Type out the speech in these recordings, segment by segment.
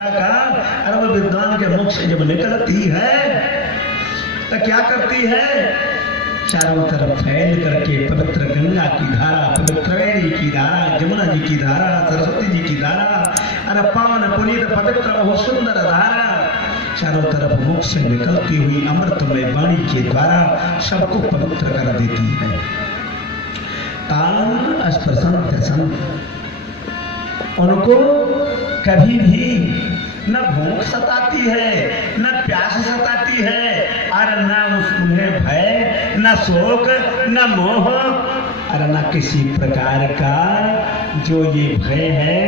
का अरे वो विद्वान के मुख से जब निकलती है तो क्या करती है, चारों तरफ फैल करके पवित्र गंगा की धारा, पवित्र वेणी की धारा, जमुना जी की धारा, सरस्वती जी की धारा, अरे पावन पुनीत पवित्र बहुत सुंदर धारा चारों तरफ मुख से निकलती हुई अमृतमय वाणी के द्वारा सबको पवित्र कर देती है। तान स्पर्शन दर्शन उनको कभी भी न भूख सताती है, न प्यास सताती है, और न उन्हें भय, न शोक, न मोह, और न किसी प्रकार का जो ये भय है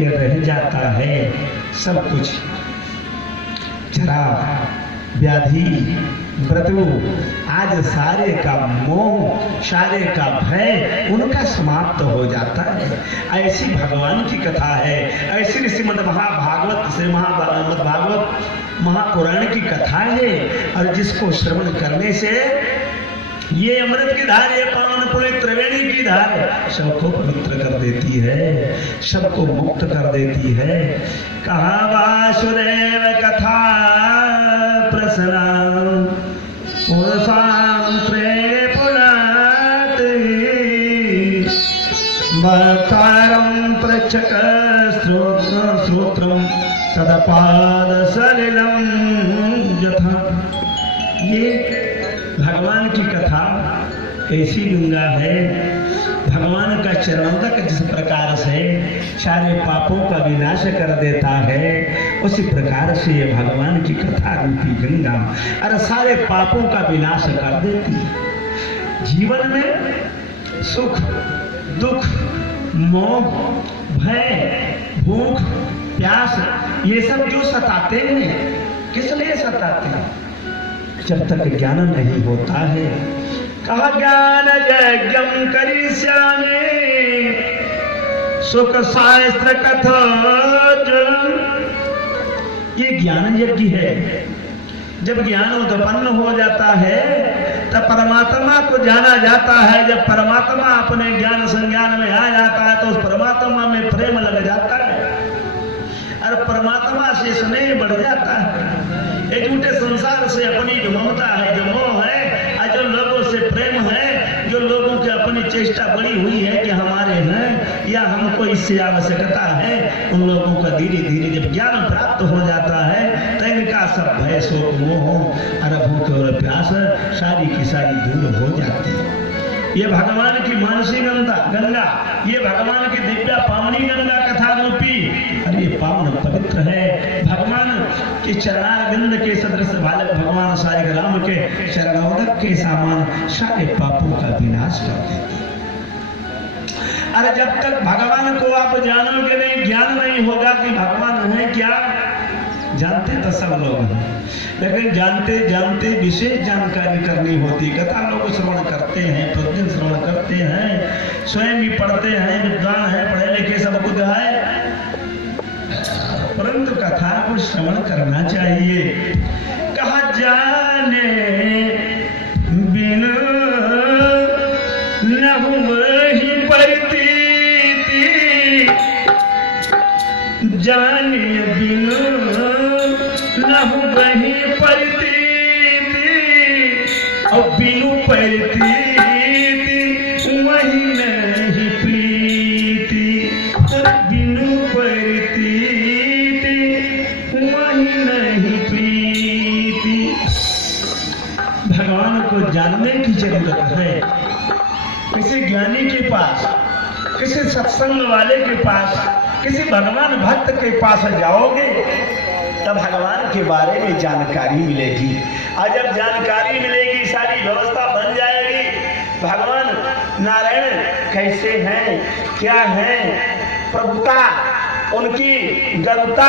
ये रह जाता है। सब कुछ जरा व्याधि मृत्यु आज सारे का मोह, सारे का भय उनका समाप्त हो जाता है। ऐसी भगवान की कथा है, ऐसी श्रीमद् महाभागवत से महाभागवत महापुराण की कथा है, और जिसको श्रवण करने से ये अमृत की धार, ये पावन पुनीत त्रिवेणी की धार सबको पवित्र कर देती है, सबको मुक्त कर देती है। कहा वासुदेव कथा प्रसन्ना भक्तारं पृच्छक श्रोत्रं तदपाद सलिलं यथा। ये भगवान की कथा ऐसी गंगा है, भगवान का चरणोदक जिस प्रकार से सारे पापों का विनाश कर देता है, उसी प्रकार से ये भगवान की कथा रूपी गंगा अरे सारे पापों का विनाश कर देती है। जीवन में सुख दुख मोह भय भूख प्यास ये सब जो सताते हैं, किस लिए सताते हैं? जब तक ज्ञान नहीं होता है। कहा ज्ञान यज्ञम करिष्यामि सुख शास्त्र कथा। ये ज्ञान यज्ञ है। जब ज्ञान उत्पन्न हो जाता है तब परमात्मा को जाना जाता है। जब परमात्मा अपने ज्ञान संज्ञान में आ जाता है तो उस परमात्मा में प्रेम लग जाता है और परमात्मा से स्नेह बढ़ जाता है। एक झूठे संसार से अपनी जो ममता है, जो मोह है, और जो लोगों से प्रेम है, जो लोगों की अपनी चेष्टा बड़ी हुई है कि हमारे हैं या हमको इससे आवश्यकता है, उन लोगों का धीरे धीरे जब ज्ञान प्राप्त हो जाता है तो इनका सब भय शोक मोह और भूख और प्यास सारी की सारी दूर हो जाती है। ये भगवान की मानसी गंगा, ये भगवान की दिव्या पावनी गंगा कथा रूपी, अरे ये पावन पवित्र है। भगवान के चरणारविंद के सदृश बालक भगवान सारे राम के चरणोदक के समान सारे पापों का विनाश कर देते। अरे जब तक भगवान को आप जानोगे नहीं, ज्ञान नहीं होगा कि भगवान है क्या। जानते तो सब लोग हैं, लेकिन जानते जानते विशेष जानकारी करनी होती। कथा लोग श्रवण करते हैं, प्रतिदिन श्रवण करते हैं, स्वयं भी पढ़ते हैं, विद्वान है, पढ़े लिखे सब कुछ है, परंतु कथा को श्रवण करना चाहिए। कहा जाने बिन नहीं प्रतीति, जाने बिन नहु वही प्रतीति, और बिनु प्रतीति वही नहीं प्रीति, बिनु प्रतीति वही नहीं प्रीति। भगवान को जानने की जरूरत है। किसी ज्ञानी के पास, किसी सत्संग वाले के पास, किसी भगवान भक्त के पास जाओगे तब भगवान के बारे में जानकारी मिलेगी। और जब जानकारी मिलेगी सारी व्यवस्था बन जाएगी। भगवान नारायण कैसे हैं, क्या हैं, प्रभुता, उनकी गरुता,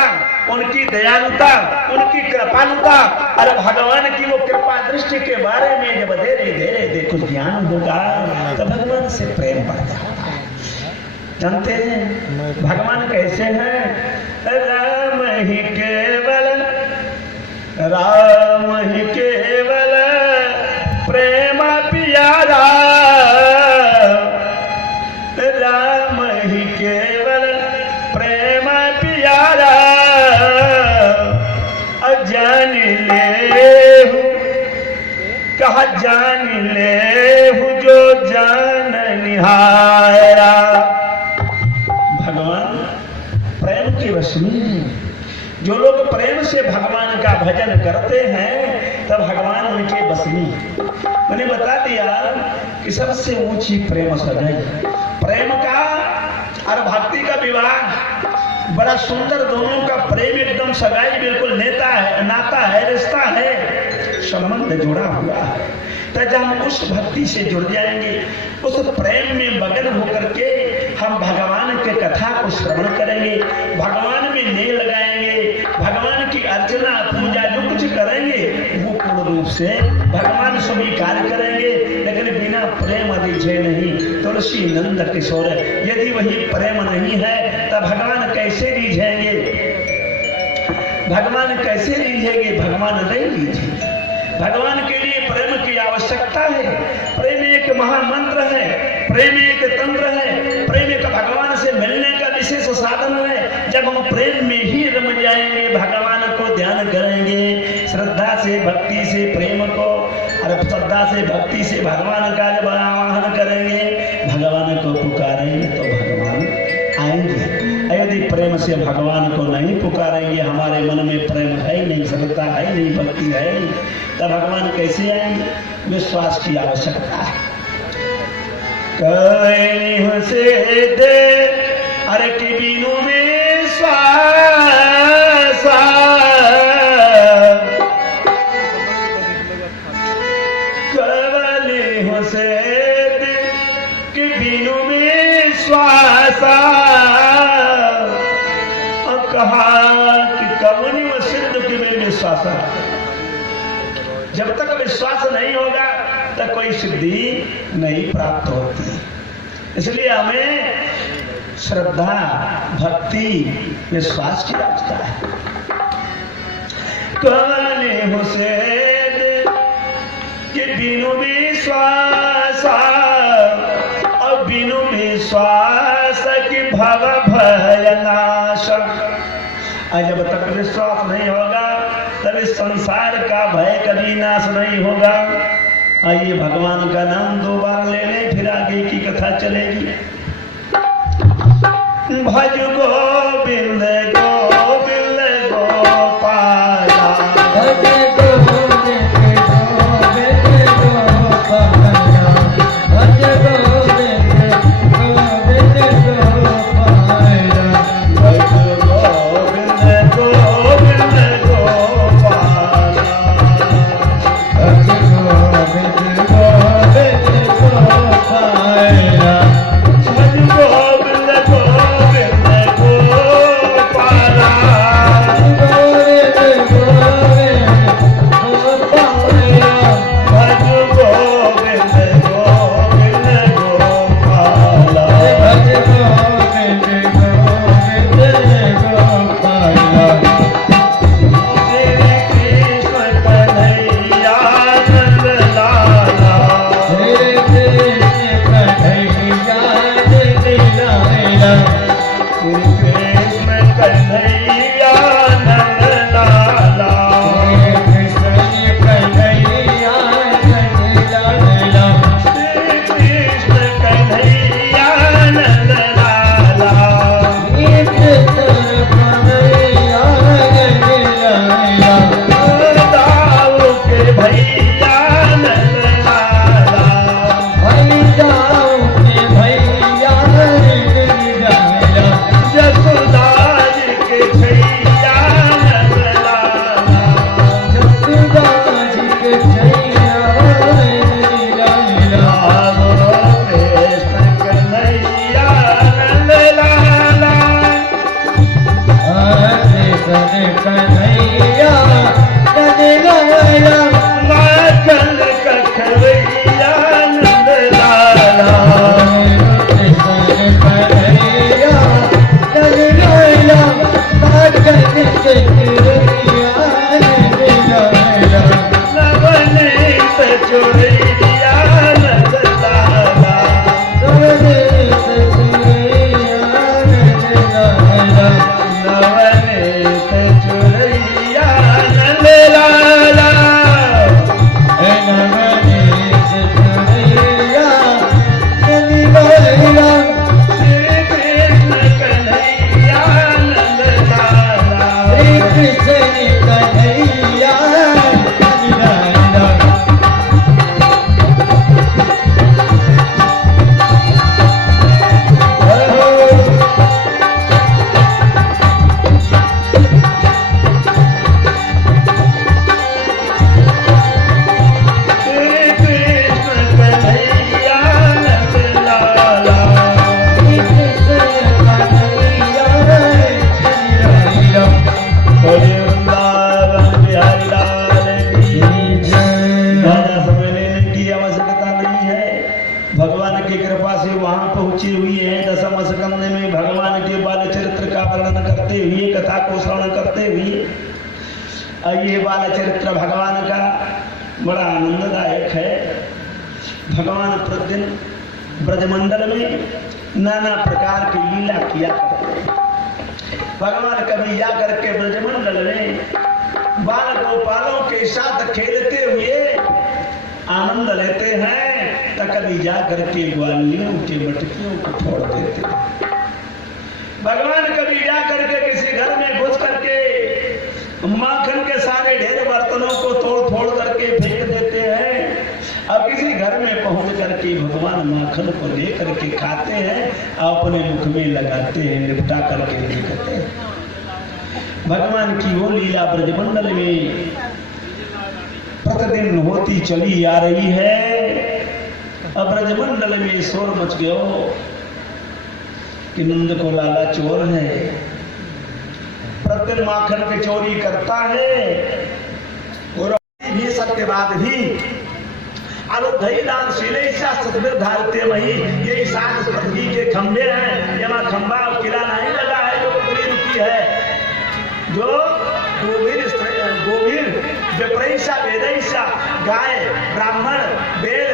उनकी दयालुता, उनकी कृपालुता, और भगवान की वो कृपा दृष्टि के बारे में जब धीरे धीरे कुछ ज्ञान होगा तो भगवान से प्रेम बढ़ जाता है। जानते हैं भगवान कैसे हैं? राम ही केवल, राम ही केवल प्रेम प्यारा, राम ही केवल प्रेम प्यारा। जान ले जो जान निहारा। भगवान प्रेम के वश में हैं। जो लोग प्रेम से भगवान का भजन करते हैं तब भगवान उनके बस में। मैंने बता दिया कि सबसे ऊंची प्रेम सगाई, प्रेम का और भक्ति का विवाह बड़ा सुंदर, दोनों का प्रेम एकदम सगाई बिल्कुल नाता है, रिश्ता है, संबंध जुड़ा हुआ है। तो जब हम उस भक्ति से जुड़ जाएंगे, उस प्रेम में मगन होकर के हम भगवान के कथा को श्रवण करेंगे, भगवान में नेह लगाएंगे, भगवान की अर्चना पूजा जो कुछ करेंगे वो पूर्ण रूप से भगवान स्वीकार करेंगे। लेकिन बिना प्रेम रिझे नहीं, तुलसी नंद किशोर, यदि वही प्रेम नहीं है तब भगवान कैसे रिझेंगे? भगवान कैसे रिझेंगे? भगवान नहीं रिझेंगे। भगवान के लिए प्रेम की आवश्यकता है। प्रेम एक महामंत्र है, प्रेम एक तंत्र है, प्रेम एक भगवान से मिलने का विशेष साधन है। जब हम प्रेम में ही रम जाएंगे, भगवान को ध्यान करेंगे, श्रद्धा से भक्ति से प्रेम को और श्रद्धा से भक्ति से भगवान का जब आवाहन करेंगे, भगवान को पुकारेंगे तो भगवान आएंगे। यदि प्रेम से भगवान को नहीं पुकारेंगे, हमारे मन में प्रेम है ही नहीं, श्रद्धा है ही नहीं, भक्ति है ही नहीं, तब भगवान कैसे आएंगे? विश्वास की आवश्यकता है। कहीं से दे अरे की बीनू में श्वास, कवली से दे की बीनू में श्वास, कहा कि कवनी में सिद्ध की में विश्वास। जब तक विश्वास नहीं होगा तब कोई सिद्धि नहीं प्राप्त होती। इसलिए हमें श्रद्धा, भक्ति, विश्वास की आवश्यकता है। कवने हुसैन के बिनु विश्वास और बिनु विश्वास की भव भय नाश। जब तक विश्वास नहीं होगा तब इस संसार का भय कभी नाश नहीं होगा। आइए भगवान का नाम 2 बार ले लें, फिर आगे की कथा चलेगी। भज गोविंद गोविंद गोपाला, भज गोविंद गोविंद गोपाला, भज गोविंद गोविंद गोपाला, भज गोविंद गोविंद गोपाला, भज गोविंद गोविंद गोपाला, भज गोविंद गोविंद गोपाला, गोविंद Navani और ये बाल चरित्र भगवान का बड़ा आनंददायक है। भगवान प्रतिदिन ब्रजमंडल में नाना प्रकार की लीला किया करते। भगवान कभी जा करके ब्रजमंडल में बाल गोपालों के साथ खेलते हुए आनंद लेते हैं, तो कभी जा करके ग्वालियों की मटकियों को फोड़ देते हैं। भगवान कभी जा करके किसी घर में घुस करके माखन के सारे ढेर बर्तनों को तोड़ फोड़ करके फेंक देते हैं। अब किसी घर में पहुंच करके भगवान माखन को ले करके खाते हैं, अपने मुख में लगाते हैं, निपटा करके देखते हैं। भगवान की वो लीला ब्रजमंडल में प्रतिदिन होती चली आ रही है। अब ब्रजमंडल में शोर मच गया कि नंद को लाला चोर है, प्रतिदिन माखन की चोरी करता है। और भी सत्यवाद भी अनुदयदान शीलेशा सतविर्धारते वही, ये सात पृथ्वी के खंभे हैं, यहाँ खंभा और किला नहीं लगा है जो पृथ्वी रुकी है, जो गोवीर विप्रैषा वेदैषा गाय ब्राह्मण वेद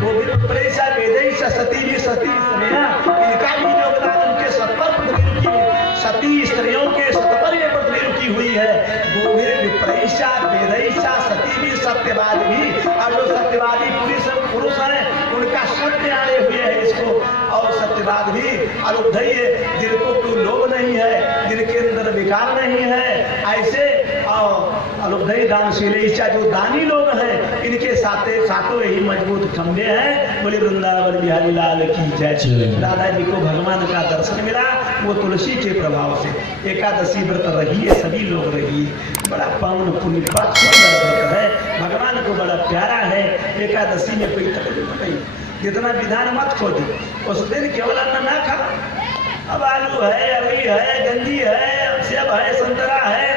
गोवीर विप्रैषा वेदैषा सती भी सती स्त्रियां, इनका भी योगदान उनके सत्पर पृथ्वी रुकी, सती स्त्रियों के सत्पर ये पृथ्वी रुकी हुई है। गोवीर विप्रैषा वेदैषा सती भी सत्यवाद भी, और जो सत्यवादी पुरुष हैं उनका सत्य आए हुए है इसको। और सत्यवाद भी अनुदय जिनको कोई लोभ नहीं है, जिनके अंदर विकार नहीं है, ऐसे अनुदय दानशील इच्छा जो दानी लोग हैं, इनके साथों ही मजबूत खंभे हैं। बोले वृंदावन बिहारी लाल की जय। दादाजी को भगवान का दर्शन मिला वो तुलसी के प्रभाव से। एकादशी व्रत रही है, सभी लोग रही है, बड़ा पावन पुण्य व्रत है, भगवान को बड़ा प्यारा है। एकादशी में कोई तकलीफ नहीं, जितना विधान मत खोजो, उस दिन केवल अन्न ना खा। अब आलू है, अरवी है, गंजी है, सेब है, संतरा है,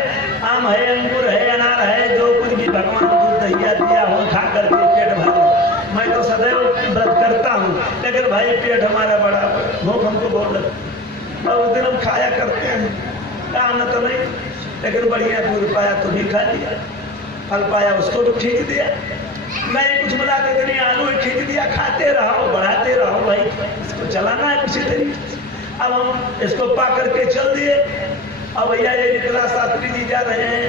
आम है, अंगूर है, अनार है, जो कुछ भी भगवान दूध दहिया दिया हो खा करके पेट भर लो। मैं तो सदैव व्रत करता हूँ, लेकिन भाई पेट हमारा बड़ा भूख हमको बहुत लगता है, उस दिन हम खाया करते हैं, अन्न तो नहीं, लेकिन बढ़िया दूध पाया तो भी खा लिया, फल पाया उसको तो खींच दिया, नहीं कुछ मिला के नहीं आलू खींच दिया, खाते रहो बढ़ाते रहो भाई, इसको चलाना है किसी तरीके। अब हम इसको पा करके चल दिए। अब भैया ये निकला शास्त्री जी जा रहे हैं,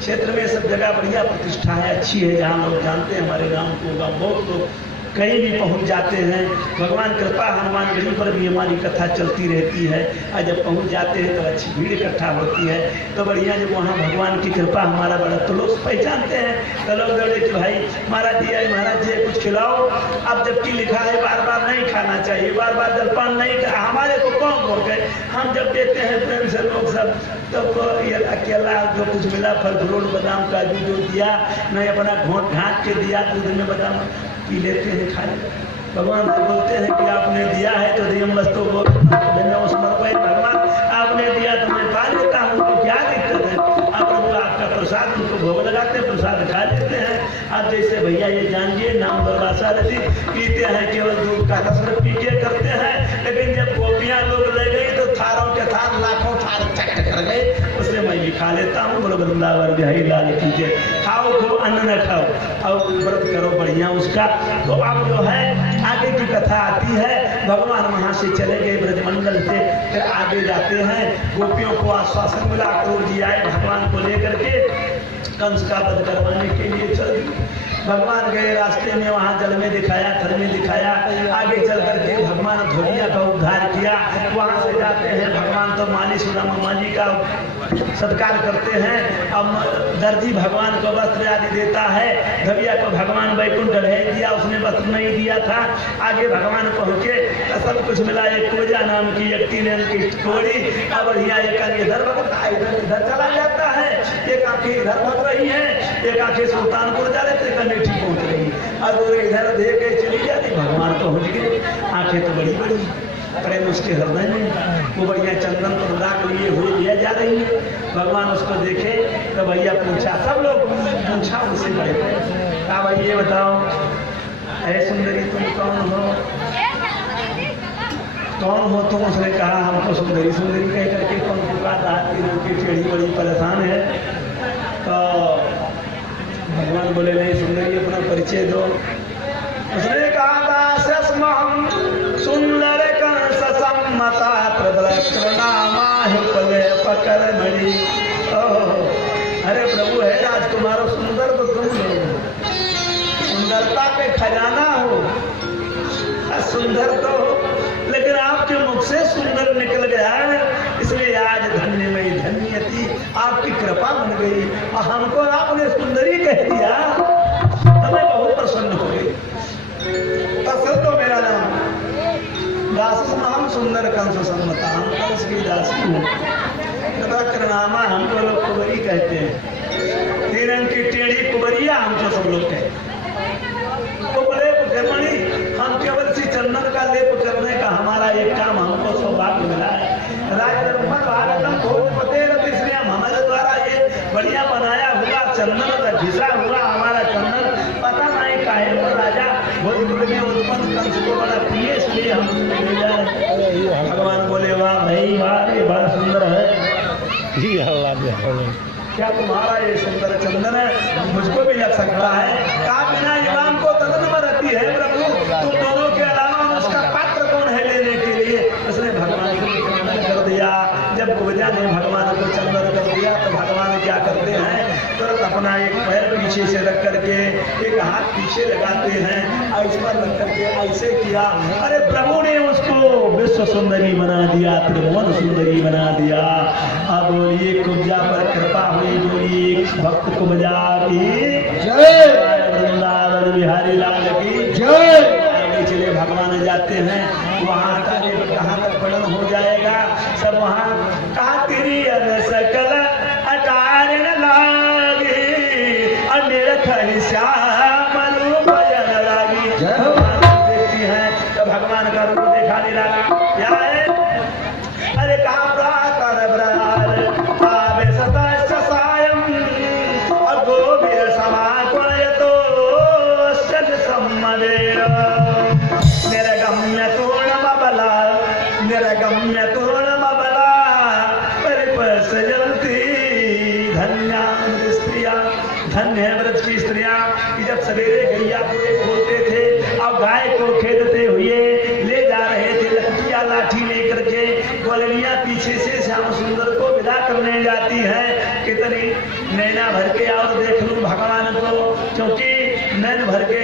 क्षेत्र में सब जगह बढ़िया प्रतिष्ठा है, अच्छी है, जहाँ लोग जानते हैं हमारे गांव को, बहुत लोग कहीं भी पहुंच जाते हैं। भगवान कृपा हनुमानगढ़ी पर भी हमारी कथा चलती रहती है, और जब पहुंच जाते हैं तो अच्छी भीड़ इकट्ठा होती है। तो बढ़िया जब वहाँ भगवान की कृपा हमारा बड़ा, तो लोग पहचानते हैं, तो लोग दौड़े कि भाई महाराज जी कुछ खिलाओ। अब जबकि लिखा है बार बार नहीं खाना चाहिए, बार बार जलपान नहीं, हमारे को कौन बोल गए, हम जब देते हैं प्रेम से लोग सब, तो ये अकेला जो कुछ मिला फल फ्रूट बादाम काजू जो दिया, नहीं अपना घोंट घाट के दिया, दूध में बादाम पी लेते हैं, खा लेते हैं। भगवान से बोलते हैं कि आपने दिया है तो दियम वस्तु को भगवान आपने दिया तो मैं पा लेता हूँ, तो क्या दिक्कत है। आप प्रभु आपका प्रसाद उनको भोग लगाते हैं, प्रसाद खा लेते हैं। आप जैसे भैया ये जानिए नाम बर्बासा रहती पीते हैं, केवल दूध का रस पी के करते हैं, लेकिन जब गोपियाँ लोग ले गई तो थारों के थार लाखों थार चट कर गए, उससे मैं भी खा लेता हूँ। बोलो वृंदावन बिहारी लाल की जय। खाओ खो अन्न न खाओ और व्रत करो बढ़िया उसका। तो आप जो है आगे की कथा आती है, भगवान वहां से चले गए ब्रजमंडल से, फिर आगे जाते हैं, गोपियों को आश्वासन मिला, क्रूर जी आए भगवान को लेकर के कंस का वध करवाने के लिए चल दिए। भगवान गए रास्ते में, वहां जल में दिखाया, थल में दिखाया, आगे चल करके भगवान धोबिया का उद्धार किया। वहां से जाते हैं भगवान तो माली सुदामा जी का सत्कार करते हैं। अब दर्जी भगवान को वस्त्र आदि देता है, धोबिया को भगवान वैकुंठ भेज दिया, उसने वस्त्र नहीं दिया था। आगे भगवान पहुंचे तो सब कुछ मिला, एक पूजा नाम की एक 3 अंक की कोड़ी, अब एक इधर भगता इधर चला जाता है, एक आंखें इधर भग रही है, एक आंखें सुल्तानपुर जा रहे थे, कमेटी पहुंच रही, और इधर दे के चली जाती, भगवान पहुंच गए। आंखें तो बड़ी बड़ी, प्रेम उसके हृदय में, वो बढ़िया चंदन पर राग लिए हुए लिया जा रही है। भगवान उसको देखे तो भैया पूछा, सब लोग पूछा उनसे बड़े, कहा भाई ये बताओ ऐ सुंदरी तुम कौन हो, कौन हो तुम? उसने कहा हमको सुंदरी सुंदरी कह करके कौन पुकार था तीनों की टेढ़ी बड़ी परेशान है। तो भगवान बोले नहीं सुंदरी अपना परिचय दो। उसने कहा था सुंदर कंस सम्मता प्रदक्षिणामा पकड़ मणि। अरे प्रभु है राजकुमारों सुंदर तो तुम लोग, सुंदरता के खजाना हो, सुंदर तो लेकिन आपके मुख से सुंदर निकल गया है, इसलिए आज धन्य में धन्य थी, आपकी कृपा बन गई और हमको आपने सुंदरी कह दिया, हमें बहुत प्रसन्न हो गई। तब तो मेरा नाम दास नाम सुंदर कंस सम्मता, हम कंस की दासी हूँ। करनामा हमको लोग कुबरी कहते हैं, तीन रंग की टेढ़ी कुबरिया हमको सब लोग कहते हैं। हम केवल सी चंदन का लेप करने का हमारा एक काम हमको सौभाग्य मिला है। हमारे द्वारा ये बढ़िया बनाया हुआ चंदन घिसा हुआ हमारा चंदन पता नहीं काहे पर राजा उत्पन्न कंस को बड़ा प्रिय, इसलिए हम ले जाए। भगवान बोले वाह भाई वाह, ये बड़ा सुंदर है, क्या तुम्हारा ये सुंदर चंदन है मुझको भी लग सकता है। कहा बिना इमाम को तनन में रहती है प्रभु, तुम दोनों के अलावा उसका पात्र कौन है लेने के लिए। उसने भगवान को चंदन कर दिया। जब कुबजा ने भगवान को चंदन कर दिया तो भगवान क्या करते हैं, तुरंत अपना एक पैर पीछे से रख करके एक हाथ पीछे लगाते हैं, इस पर रख करके ऐसे किया। अरे प्रभु ने उसको विश्व सुंदरी बना दिया, त्रिभुवन सुंदरी बना दिया। अब बोलिए कुब्जा पर कृपा हुई, बोलिए भक्त कुब्जा की जय, वृंदावन बिहारी लाल की जय। आगे चले भगवान जाते हैं, वहाँ कहाँ तक वर्णन हो जाएगा सब। वहाँ कहा तेरी सकल अटारण लागी अनिरखन श्याम रूप जन लागी। देखती है तो भगवान का रूप देखा नहीं लगा, क्या है? अरे कहा प्रातर ब्रार आवे सतश्च सायं गोवीर समाकुलयतो षड सम्मदेव निर्गम्य तूर्णमबला निर्गम्य तूर्णमबला परिपसजन्ति धन्या स्त्रियां। धन्य है व्रत की स्त्रियां कि जब सवेरे गैया को खोलते थे और गाय को खेदते हुए ले जा रहे थे, लकड़ियां लाठी लेकर के ग्वालिया पीछे से श्याम सुंदर को विदा करने जाती है। कितनी नैना भर के और देख लूं भगवान को, क्योंकि नैन भर के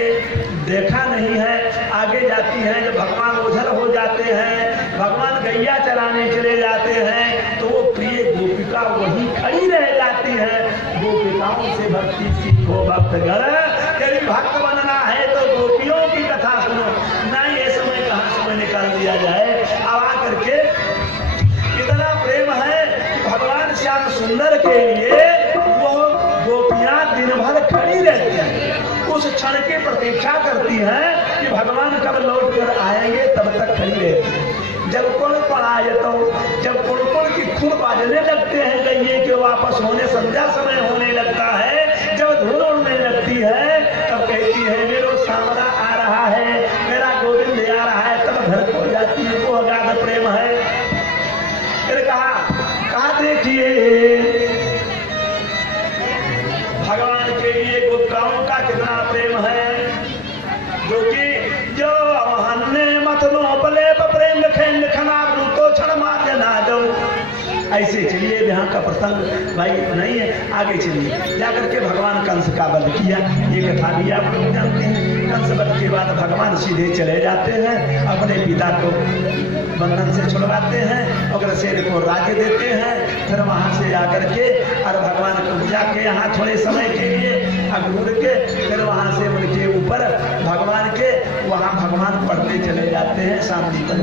देखा नहीं है। आगे जाती है, जब भगवान ओझल हो जाते हैं, भगवान गैया चराने चले जाते हैं, तो वो प्रिय गोपिका वही खड़ी रह जाती है। गोपिकाओं से भक्ति सीखो भक्तगण, यदि भक्त बनना है तो गोपियों की कथा सुनो। नहीं ये समय कहाँ समय निकाल दिया जाए। अब आकर के इतना प्रेम है भगवान श्याम सुंदर के लिए, वो गोपियां दिन भर खड़ी रहती हैं, उस क्षण की प्रतीक्षा करती हैं कि भगवान कब लौट कर आएंगे, तब तक खड़ी रहती है। जब कुण पड़ाए तो जब कुण की खून बाजने लगते हैं, गैये के वापस होने संध्या समय होने लगता है, जब धूल उड़ने लगती है, तब कहती है मेरा सामना आ रहा है, मेरा गोविंद आ रहा है, तब घर को जाती है। वो अगाध प्रेम है। फिर कहा देखिए भगवान के लिए गोपिकाओं का कितना प्रेम है, जो कि जो हमने मतनो पले प्रेम खेल खना तो क्षण मार ना दो। ऐसे चलिए, यहाँ का प्रसंग भाई नहीं है, आगे चलिए। जाकर के भगवान कंस का वध किया, ये कथा भी आप लोग जानते हैं। कंस वध के बाद भगवान सीधे चले जाते हैं, अपने पिता को बंधन से छुड़वाते हैं, अग्रसेन को राज्य देते हैं। फिर वहां से आकर के और भगवान को जाके यहाँ थोड़े समय के लिए घूर के फिर वहां से उनके ऊपर भगवान के वहाँ भगवान पढ़ते चले जाते हैं। शांति पर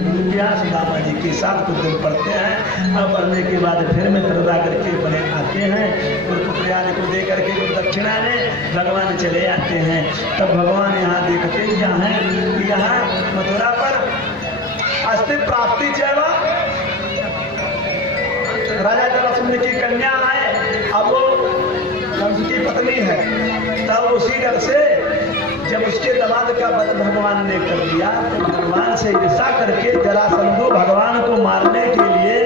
सुदामा जी के साथ कुछ दिन पढ़ते हैं, और पढ़ने के बाद फिर मित्रता करके बने आते हैं, और पुत्रियान को दे करके दक्षिणा में भगवान चले आते हैं। तब भगवान यहाँ देखते क्या है, यहाँ मथुरा पर अस्ति प्राप्ति जयवा राजा जरासंध की कन्या आए, अब वो कंस की पत्नी है। तब उसी डर से जब उसके दमाद का वध भगवान ने कर दिया, तो भगवान से ईर्षा करके जरासंध भगवान को मारने के लिए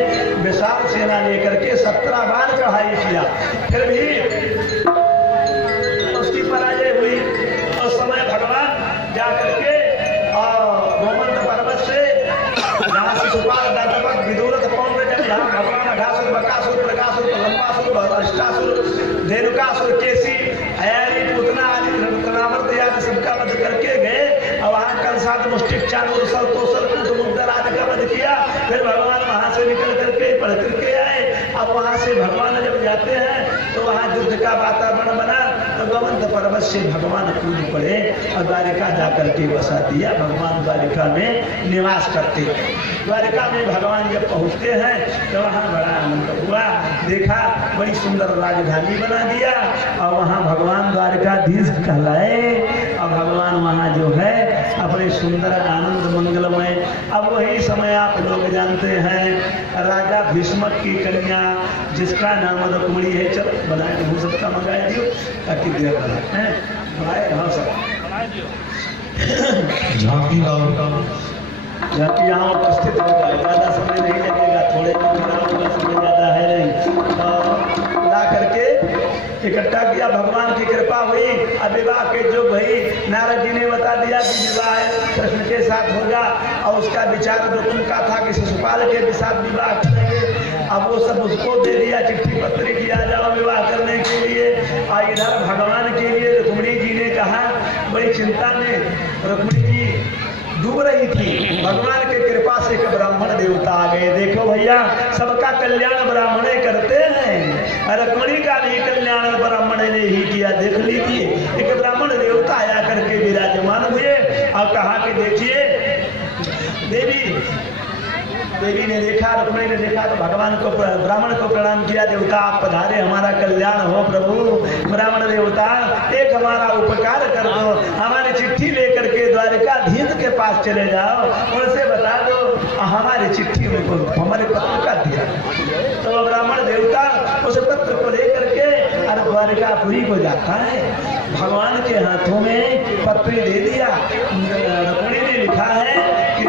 विशाल सेना लेकर के 17 बार चढ़ाई किया, फिर भी उसकी पराजय हुई। उस समय भगवान जाकर के गोमंत पर्वत से जहाँ शिशुपाल दंतवत विदुरथ पौंड्र जब जहाँ भगवान अघासुर बकासुर प्रकासुर प्रलंबासुर अष्टासुर धेनुकासुर केसी हयारी पूतना आदि तनावर्त आदि सबका वध करके गए और वहाँ कलसाद मुष्टिक चाणूर सल तोसल कूट मुद्दर आदि का वध किया। फिर भगवान वहाँ से निकल करके पढ़ करके आए। अब वहाँ से भगवान जब जाते हैं तो वहाँ युद्ध का वातावरण बना, तो गोमंत पर्वत से भगवान कूद पड़े और द्वारिका जाकर के बसा दिया। भगवान द्वारिका में निवास करते हैं। द्वारिका में भगवान जब पहुँचते हैं तो वहाँ बड़ा आनंद हुआ, देखा बड़ी सुंदर राजधानी बना दिया और वहाँ भगवान द्वारिकाधीश कहलाए और भगवान वहाँ जो है अपने सुंदर आनंद मंगलमय। अब वही समय आप लोग जानते हैं राजा भीष्मक की कन्या जिसका नाम रुक्मिणी है, चल बनाए हो सकता मंगाए दियो ताकि देर बनाए हाँ सब झांकी झांकी यहाँ उपस्थित होगा, ज़्यादा समय नहीं लगेगा, थोड़े समय ज़्यादा है नहीं। ला करके इकट्ठा किया, भगवान की कृपा हुई। अब विवाह के जो भाई नारद जी ने बता दिया कि विवाह कृष्ण के साथ होगा और उसका विचार जो उनका था कि शिशुपाल के साथ विवाह करेंगे, अब वो सब उसको दे दिया, चिट्ठी पत्र किया जाओ विवाह करने के लिए। और इधर भगवान के लिए रुक्मिणी जी ने कहा, बड़ी चिंता में रुक्मिणी जी डूब रही थी। भगवान के कृपा से एक ब्राह्मण देवता आ गए। देखो भैया सबका कल्याण ब्राह्मणे करते हैं, रुक्मिणी का भी कल्याण ब्राह्मण ने ही किया। देख लीजिए एक ब्राह्मण देवता आया करके विराजमान हुए और कहा कि देखिए देवी ने देखा, रुक्मिणी ने देखा तो भगवान को ब्राह्मण को प्रणाम किया, देवता आप पधारे, हमारा कल्याण हो प्रभु। ब्राह्मण देवता एक हमारा उपकार कर दो, हमारी चिट्ठी लेकर के द्वारिकाधीश के पास चले जाओ, उनसे बता दो हमारी चिट्ठी उनको हमारे पत्र का दिया। तो ब्राह्मण देवता उस पत्र को लेकर के द्वारिकापुरी को जाता है, भगवान के हाथों में पत्र दे दिया। रुक्मिणी ने लिखा है कि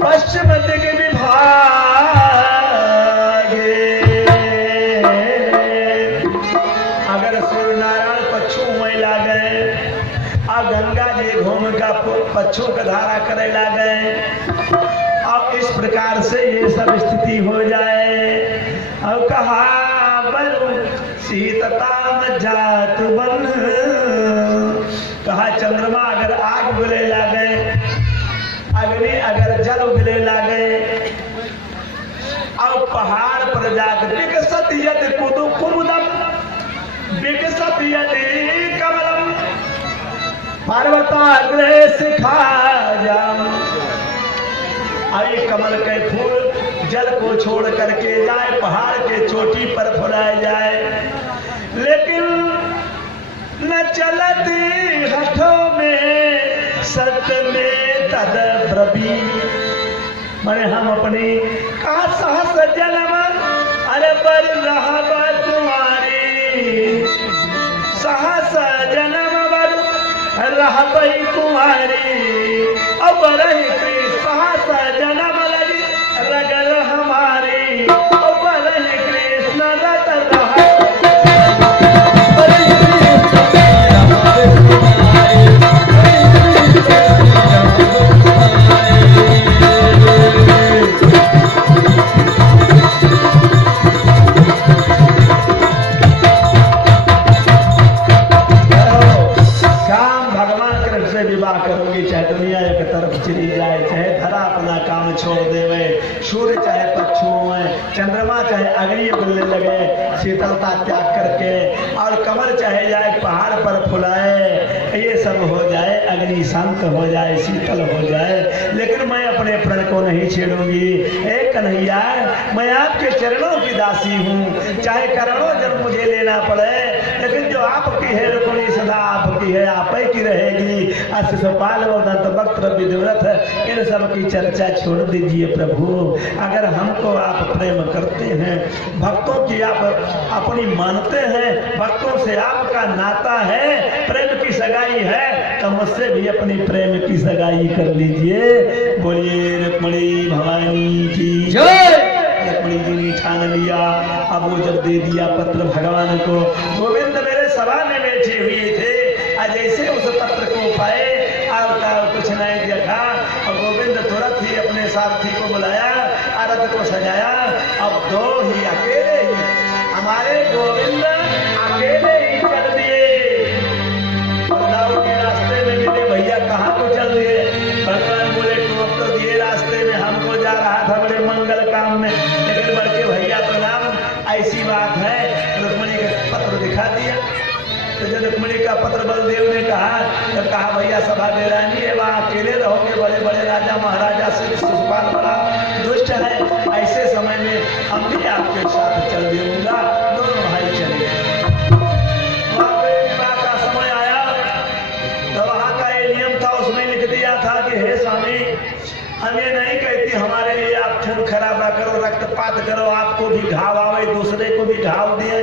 पश्चिम दिग विभागे अगर सूर्य नारायण पच्छू में ला गए आ गंगा जी घूम का पच्छू का धारा करे ला गए। अब इस प्रकार से ये सब स्थिति हो जाए और कहा बलु शीतताम जात बन, कहा चंद्रमा अगर आग बुले ला गए, अग्नि अगर जल उगले लागे और पहाड़ पर जाकर विकसत यदि कुमुदम विकसत यदि कमलम पर्वताग्रे शिखा जाम। कमल के फूल जल को छोड़ करके जाए, पहाड़ के चोटी पर फुलाए जाए, लेकिन न चलती हथों में सत्य में तद ब्रवी। मैंने हम अपनी का सहस जन्म अरे पर रहा तुम्हारी, सहस जन्म बर रह कुमारी, अब रही सहस जन्म लगी रगल हमारी, अब रही कृष्ण रत रहा चाहे अग्नि उगलने लगे शीतलता त्याग करके, और कमल चाहे जाए पहाड़ पर फुलाए, ये सब हो जाए, अग्नि शांत हो जाए, शीतल हो जाए, लेकिन मैं अपने प्रण को नहीं छेड़ूंगी। ए कन्हैया, मैं आपके चरणों की दासी हूँ, चाहे करोड़ों जन्म मुझे लेना पड़े, लेकिन जो आपकी है रुक्मिणी सदा आपकी है, आप ही की रहेगी। शिशुपाल व दंतवक्त्र विदुरथ इन सब की चर्चा छोड़ दीजिए प्रभु। अगर हमको आप प्रेम करते हैं, भक्तों की आप अपनी मानते हैं, भक्तों से आपका नाता है, प्रेम की सगाई है, तो मुझसे भी अपनी प्रेम की सगाई कर लीजिए। बोलिए रुक्मिणी भवानी की जय। रुक्मिणी जी ने ठान लिया। अब वो जब दे दिया पत्र भगवान को, गोविंद मेरे सभा में बैठे हुए थे, जैसे उस पत्र को पाए और कुछ नहीं देखा, और गोविंद तुरंत ही अपने सारथी को बुलाया, रथ को सजाया। अब दो ही अकेले ही हमारे गोविंद अकेले ही चल दिए। बदलाव के रास्ते में मिले, भैया कहाँ को चल दिए? भगवान बोले टोक तो दिए रास्ते में, हमको जा रहा था बड़े मंगल काम में, लेकिन बड़के भैया प्रणाम, ऐसी बात है। रुक्मिणी का पत्र दिखा दिया। तो जब रुक्मिणी का पत्र बलदेव ने कहा, तो कहा भैया सभा दे रानी है, वहाँ अकेले रहोगे, बड़े बड़े राजा महाराजा से शिशुपाल बड़ा दुष्ट है, ऐसे समय में हम भी आपके साथ चल देऊंगा। दोनों भाई चले गए। वहाँ पे विवाह का समय आया, तो वहाँ का ये नियम था, उसमें लिख दिया था कि हे स्वामी, हम ये नहीं कहती हमारे लिए आप खून खराबा करो, रक्तपात करो, आपको भी घाव आवे, दूसरे को भी घाव दिए,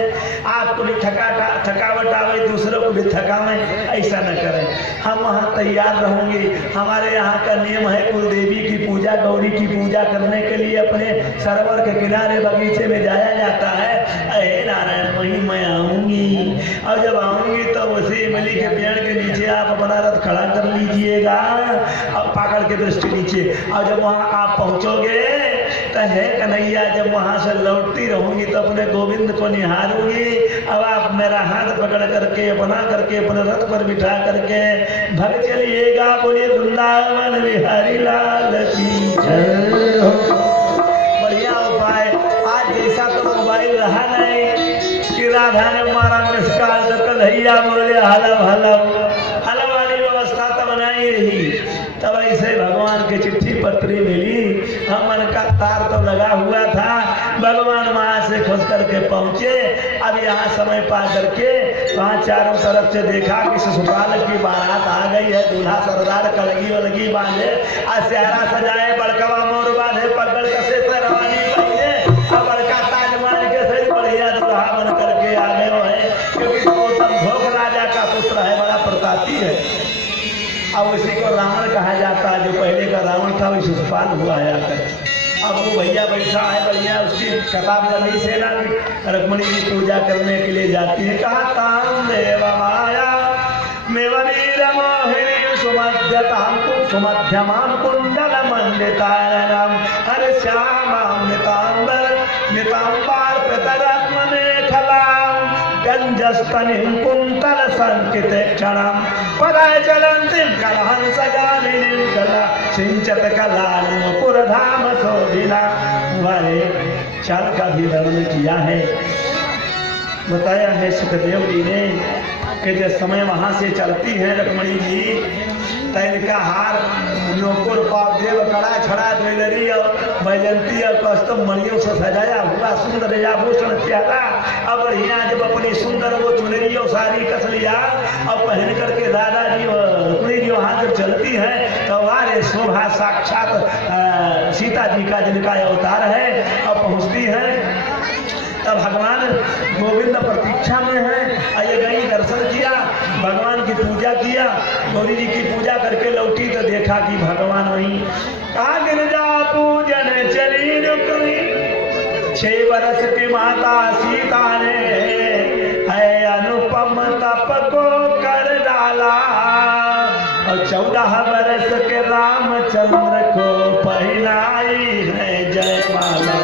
आपको भी थकावट आवे, दूसरों को भी थकावे, ऐसा न करें। हम वहाँ तैयार रहेंगे। हमारे यहाँ का नियम है, कुलदेवी की पूजा, गौरी की पूजा करने के लिए अपने सरोवर के किनारे बगीचे में जाया जाता है। अरे नारायण, वहीं मैं आऊंगी, और जब आऊंगी तो उसी इमली के पेड़ के नीचे आप अपना रथ खड़ा कर लीजिएगा, और पाकड़ के दृष्टि नीचे, और जब वहां आप पहुंचोगे तो है कन्हैया, जब वहां से लौटती रहूंगी तो अपने गोविंद को निहारूंगी। अब आप मेरा हाथ पकड़ करके बना करके अपने रथ पर बिठा करके भग चलिएगा। बोलिए वृंदावन बिहारी लाल की जय हो। बढ़िया उपाय। आज जैसा तो मोबाइल रहा नहीं कि राधा ने मारा मिस कॉल तो कन्हैया बोले हलव हलव, हलव वाली व्यवस्था तो बनाई रही। तब ऐसे भगवान की चिट्ठी पत्री मिली, हमन का तार तो लगा हुआ था, भगवान वहां से खुश करके पहुंचे। अब यहाँ समय पा करके वहाँ चारों तरफ से देखा कि शिशुपाल की बारात आ गई है, दूल्हा सरदार कलगी वलगी बांधे, अस्यारा सजाए, बड़कवा मोर बांधे, पगड़ कसे से रवानी पहने, और बड़का ताजमान के सही बढ़िया दूल्हा बन करके आ गए है, क्योंकि गौतम भोग राजा का पुत्र है, बड़ा प्रतापी है। अब उसी को रावण कहा जाता है, जो पहले का रावण था वही शिशुपाल हुआ है आकर। अब वो भैया बैठा है, बढ़िया उसकी कतार बनी सेना की रुक्मिणी की पूजा करने के लिए जाती है। कहा ताम देव माया मेवनीर मोहिनी सुमध्यताम सुमध्यमाम कुंडल मंडितारम हर श्यामाम नितांबर नितांबार पितरत्न मेखलाम गंजस्तनिं कुंतल संकिते क्षणम पदाय चलंतिम कलहंस गामिनीं कला सिंचत कलालु पुरधाम शोभिना। वारे चाल का भी वर्णन किया है, बताया है सुखदेव जी ने कि जब समय वहां से चलती है रुक्मिणी जी, तैन का हार नोकुर पाव देव कड़ा छड़ा ज्वेलरी और बैजंती और कस्तम मणियों से सजाया हुआ सुंदर आभूषण प्यारा। अब यहाँ जब अपनी सुंदर वो चुनरी और साड़ी कस लिया और पहन करके दादा जी रुक्मिणी जी वहां जब चलती है तो वारे शोभा साक्षात सीता जी का जिनका अवतार है, और पहुंचती है तब भगवान गोविंद प्रतीक्षा में है। ये गई दर्शन किया, भगवान की पूजा किया, गौरी जी की पूजा करके लौटी तो देखा कि भगवान वहीं। कहा गिरजा पूजन चली रुक्मिणी, 6 बरस की माता सीता ने है अनुपम तप को कर डाला, और 14 बरस के रामचंद्र को पहनाई है जयमाला।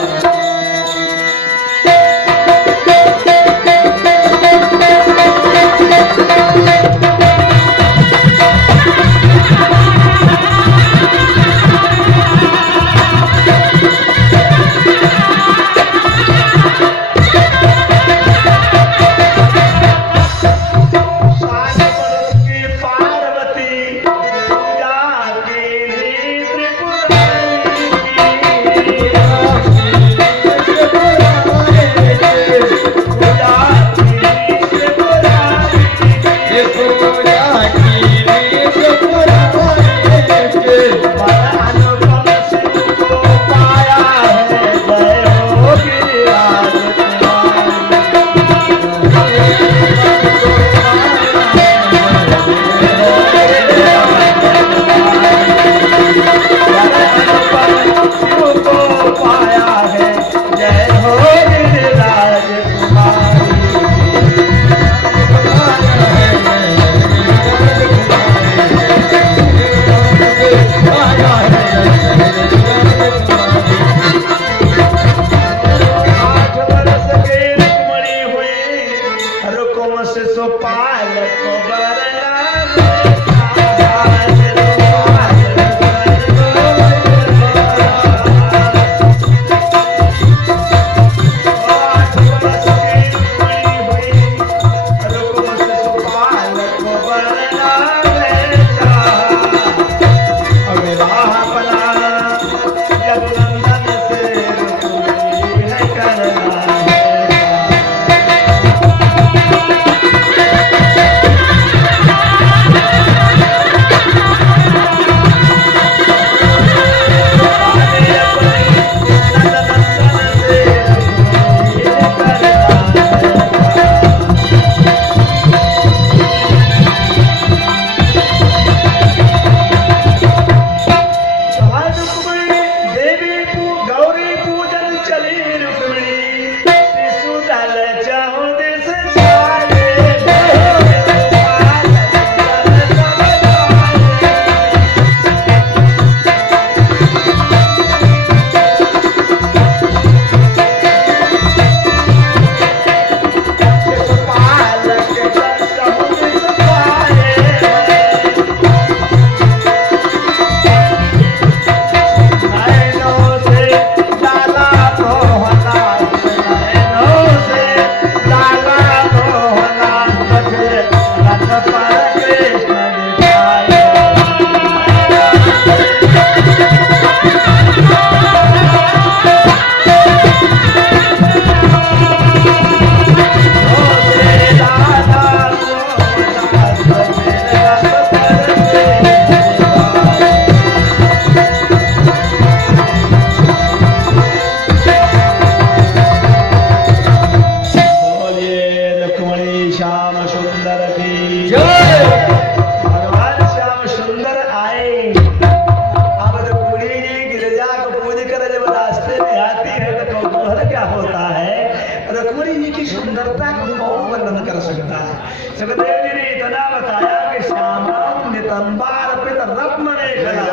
रुक्मिणी जी की सुंदरता को कौन वर्णन कर सकता है। सुखदेव जी ने इतना बताया कि श्यामम नितंबार्पित रत्न लेखना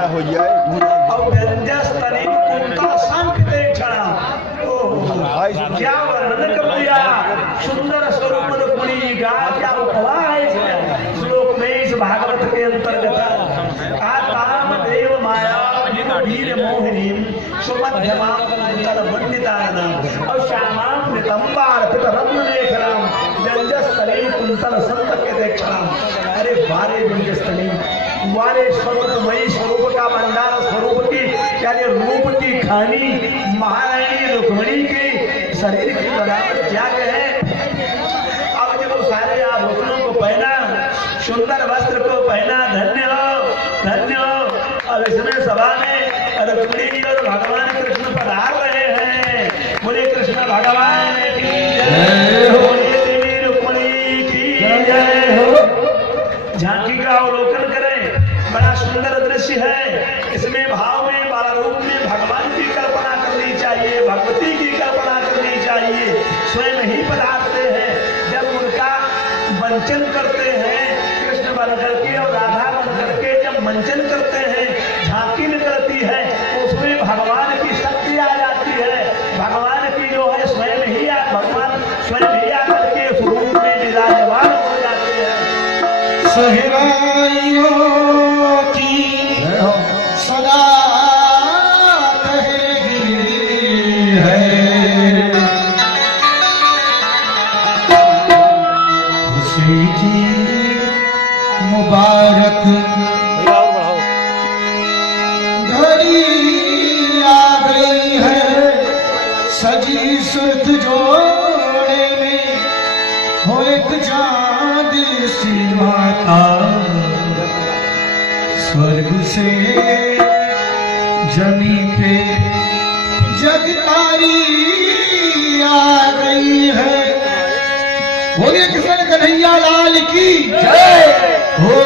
और व्यंजस्तनी कुंता संकेक्षणा। क्या वर्णन कर दिया सुंदर स्वरूप रुक्मिणी जी का, क्या उपमा है इस श्लोक में, इस भागवत के अंतर्गत। काम देव माया वीर मोहिनी सुमध्यमाम वंदितानाम और श्यामाम नितंबार्पित रत्न लेखनाम व्यंजस्तनी कुंतल संकेक्षणाम। अरे वारे व्यंजस्तनी, वारे स्वरूपमयी, स्वरूप का भंडार, स्वरूप की यानी रूप की खानी महारानी रुक्मिणी की शरीर की बनावट क्या कहे। अब जब सारे आभूषणों को पहना, सुंदर वस्त्र को पहना, धन्य हो, धन्य हो। अब इसमें सभा में रुक्मिणी जी और भगवान कृष्ण पधार रहे हैं। बोले कृष्ण भगवान की जय हो, बोले देवी रुक्मिणी की जय हो। झांकी का अवलोकन करें, बड़ा सुंदर दृश्य है। इसमें भाव में, बाला रूप में भगवान की कल्पना करनी चाहिए, भगवती की कल्पना करनी चाहिए। स्वयं ही पधारते हैं, जब उनका मंचन करते हैं, कृष्ण बन करके और राधा बन करके जब मंचन करते हैं, झांकी निकलती है, उसमें भगवान की शक्ति आ जाती है। भगवान की जो है स्वयं ही भगवान स्वयं ही आकर के उस रूप में विराजमान हो जाते हैं। सहराइयों की सदा कहेगी है, खुशी की मुबारक घड़ी आ गई है, सजी सुर्ख जोड़े में हो एक चांद सी माता, स्वर्ग से जमी पे जगतारी आ गई है। बोलिए कृष्ण कन्हैया लाल की जय हो।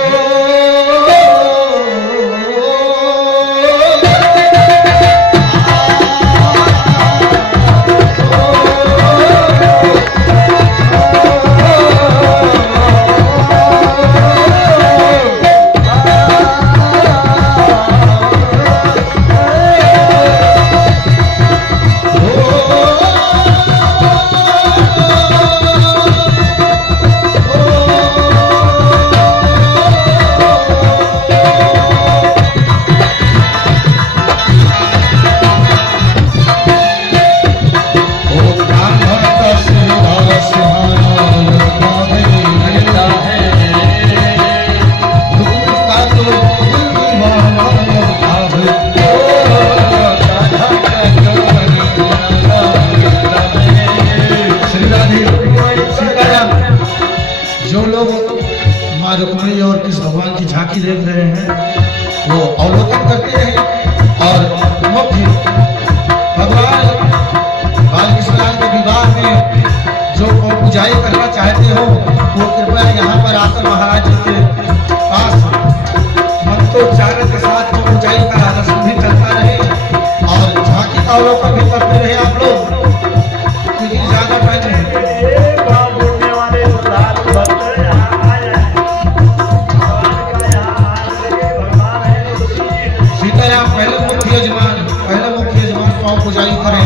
रुक्मिणी और कृष्ण भगवान की झांकी देख रहे हैं, वो अवलोकन करते हैं और मुख्य भगवान बालकृष्ण के विवाह में जो पूजाई करना चाहते हो वो कृपया यहाँ पर आकर महाराज जी के पास मंत्रोच्चारण के साथ वो पूजाई का रस्म भी चलता रहे और झांकी का अवलोकन भी करते रहे आप लोग, क्योंकि ज्यादा टाइम नहीं। पहले मुख्य यजमान को पूजाई करें।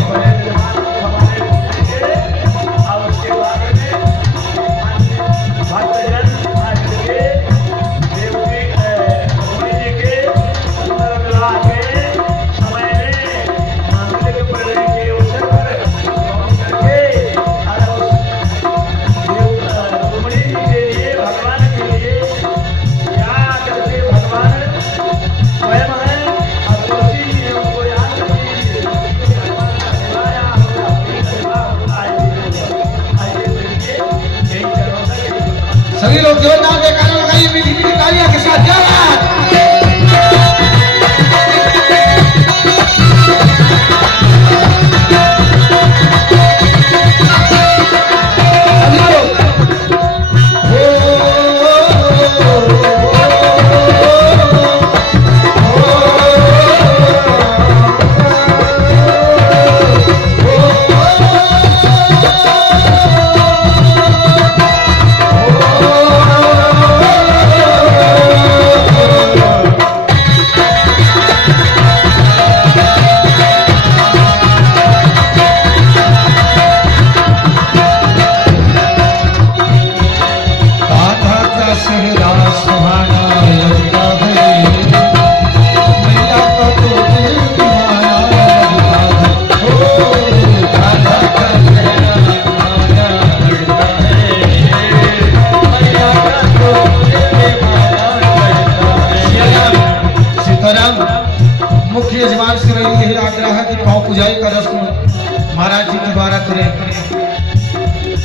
सभी लोग जोरदार जयकारा लगाइए, मीठी मीठी तालियां के साथ।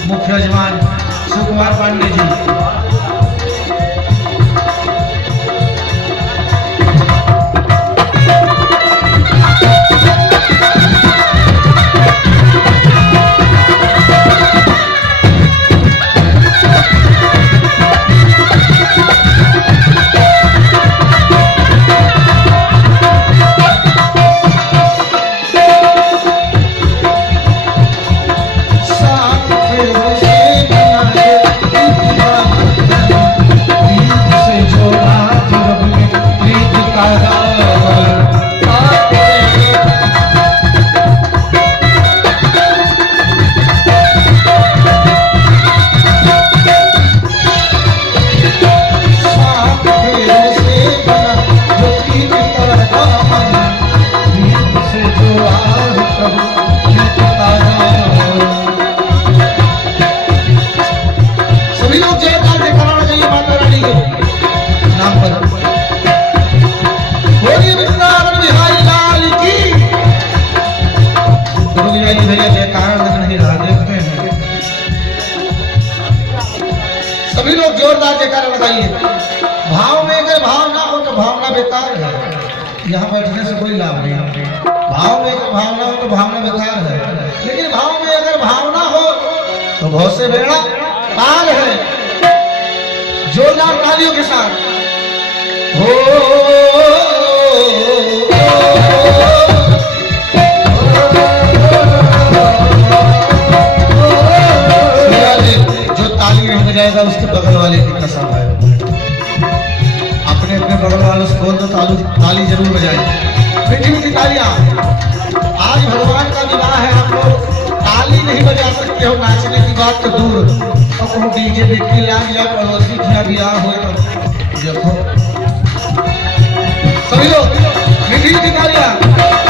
मुख्य यजमान शिव कुमार पांडे जी। सभी लोग जोरदार जयकारा लगाइए। भाव में अगर भाव ना हो तो भावना बेकार है, यहाँ बैठने से कोई लाभ नहीं। भाव में अगर भावना हो तो भावना बेकार है, लेकिन भाव में अगर भावना हो तो बहुत से बेड़ा पार है। जोरदार तालियों के साथ जाएगा उसके बगल वाले की कसम है। अपने अपने बगल वालों से बोल दो ताली जरूर बजाए, मीठी मीठी तालियां। आज भगवान का विवाह है, आप लोग ताली नहीं बजा सकते हो, नाचने की बात तो दूर। और डीजे देख के ला गया पड़ोसी किया ब्याह हो, देखो सभी लोग मीठी मीठी तालियां।